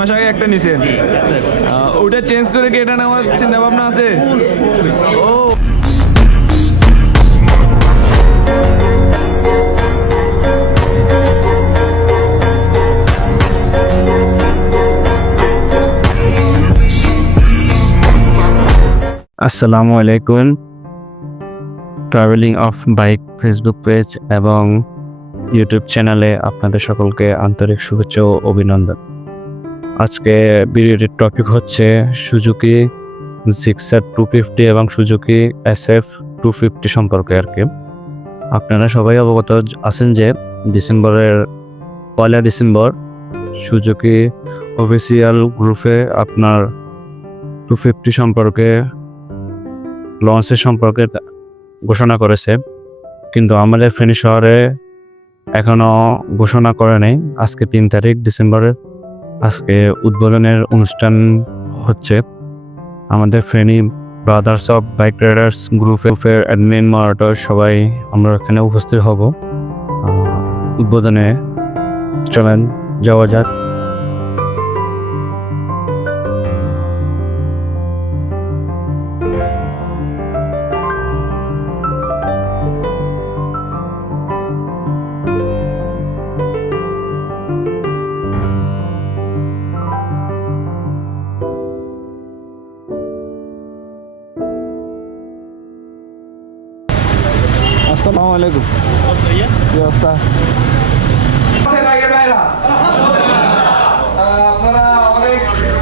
মাস আগে একটা নিছেন ওটা চেঞ্জ করে কি এটা নেওয়ার চিন্তা ভাবনা আছে? ও। আসসালামু আলাইকুম। Travelling of bike Facebook page এবং ইউটিউব চ্যানেলে আপনাদের সকলকে আন্তরিক শুভেচ্ছা ও অভিনন্দন। আজকে ভিডিওটির টপিক হচ্ছে সুজুকি জিক্সার টু ফিফটি এবং Suzuki S F two fifty সম্পর্কে আর কি। আপনারা সবাই অবগত আছেন যে ডিসেম্বরের পয়লা ডিসেম্বর সুজুকি অফিসিয়াল গ্রুপে আপনার টু ফিফটি সম্পর্কে লঞ্চের সম্পর্কে ঘোষণা করেছে। কিন্তু আমাদের ফেনী শহরে এখনও ঘোষণা করে নেই। আজকে তিন তারিখ ডিসেম্বরের আজকে উদ্বোধনের অনুষ্ঠান হচ্ছে আমাদের ফ্রেনি ব্রাদার্স অফ বাইক রাইডার্স গ্রুপের অ্যাডমিন মারাটার সবাই আমরা এখানে উপস্থিত হব। উদ্বোধনে চলেন, যাওয়া যাক। আসসালামু আলাইকুম। কি অবস্থা? আপনারা অনেক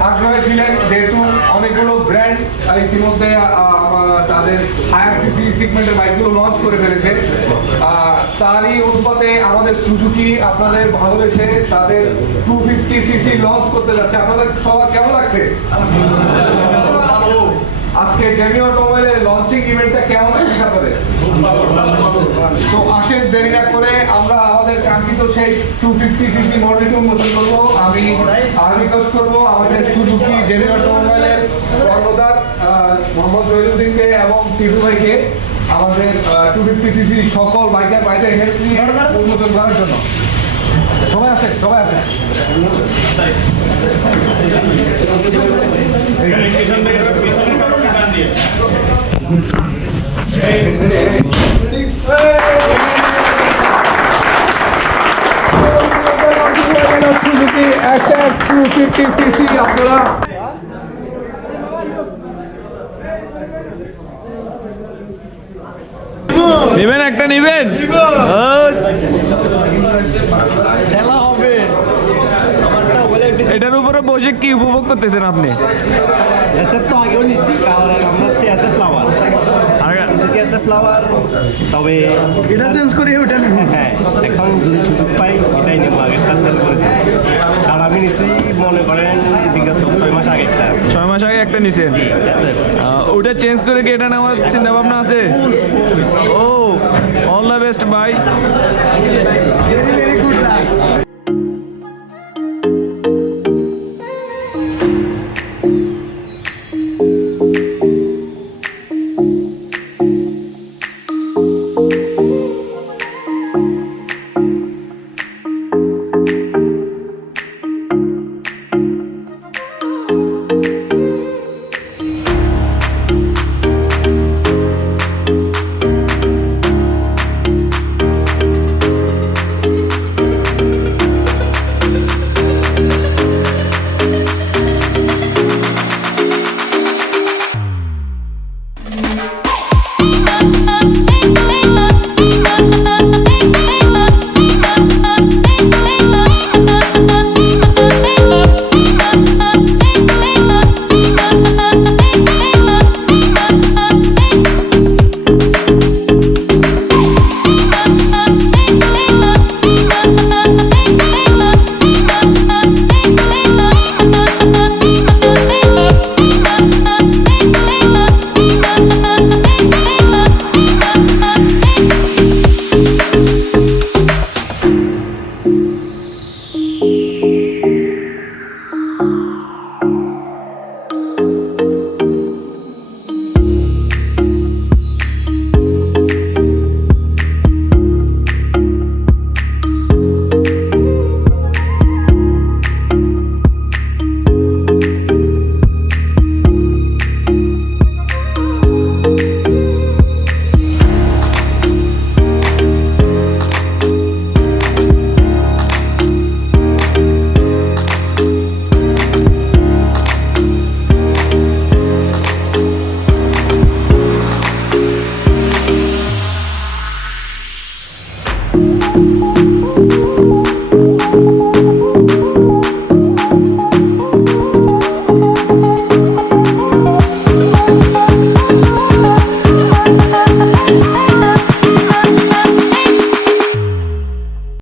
আগ্রহী ছিলেন, যেহেতু অনেকগুলো ব্র্যান্ড ইতিমধ্যে তাদের হায়ার সিসি সিগমেন্টের বাইকগুলো লঞ্চ করে ফেলেছে। তারই অনুপাতে আমাদের সুজুকি আপনাদের ভালোবেসে তাদের টু ফিফটি সিসি লঞ্চ করতে যাচ্ছে। আপনাদের সবার কেমন লাগছে? আজকে জেমি অটোমোবাইলের লঞ্চিং ইভেন্টটা কেমন লাগছে আপনাদের? তো আসেন দেরি না করে আমরা আমাদের কাঙ্ক্ষিত সেই টু ফিফটি সিসি মডেলটি উন্মোচন করব আমি আর রিকোয়েস্ট করব আমাদের সুজুকি জেনেরা অটোমোবাইলের কর্মদার মোহাম্মদ জহিরুদ্দিনকে এবং টিপু ভাইকে আমাদের টু ফিফটি সিসি সকল বাইকার বাইকের হেল্প নিয়ে উন্মোচন করার জন্য সবাই আসেন সবাই টু ফিফটি সিসি আপনারা নেবেন একটা নেবেন। এটার উপরে বসে কি উপভোগ করতেছেন আপনি? তো আগেও নিচ্ছি আমরা হচ্ছে ফ্লাওয়ার তবে এটা চেঞ্জ করি ওটা হ্যাঁ এখন যদি সুযোগ পাই এটাই নেব আগেরটা চেঞ্জ করে আর আমি নিচ্ছি মনে করেন বিগত ছয় মাস আগেরটা। ছয় মাস আগে একটা নিছেন ওটা চেঞ্জ করে কি এটা নেওয়ার চিন্তা ভাবনা আছে ও all the best bye